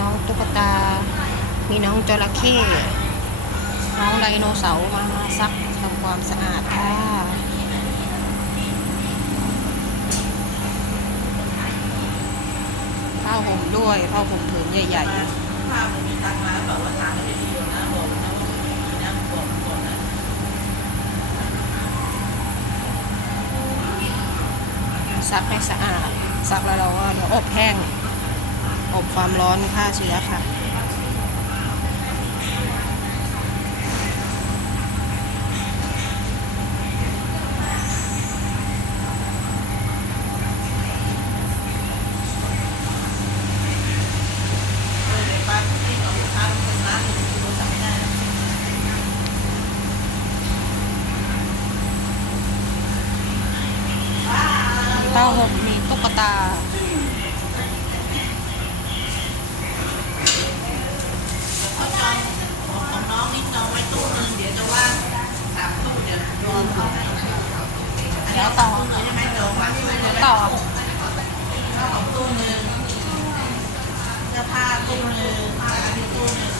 น้องตุ๊กตา มีน้องจระเข้น้องไดโนเสาร์มาซักทำความสะอาดค่ะผ้าห่มด้วยผ้าห่มผืนใหญ่ถ้าผมมีตังค์มาแบบว่าทานไม่ดีนะบอกนะว่านะบอกบอกนะซักให้สะอาดซักแล้วเราก็เดี๋ยวอบแห้ง อบความร้อนฆ่าเชื้อค่ะถ้าที่เอาลูกมีตุ๊กตาจองของของน้องนี่จองไว้ตู้หนึงเดี๋ยวจะว่างสามตู้เดี๋ยวรอเขาให้ เดี๋ยวต่อตู้หนึงใช่ไหมจองไว้ตู้หนึงต่อข้าวของตู้หนึงเสื้อผ้าตู้หนึงผ้าอีกตู้หนึง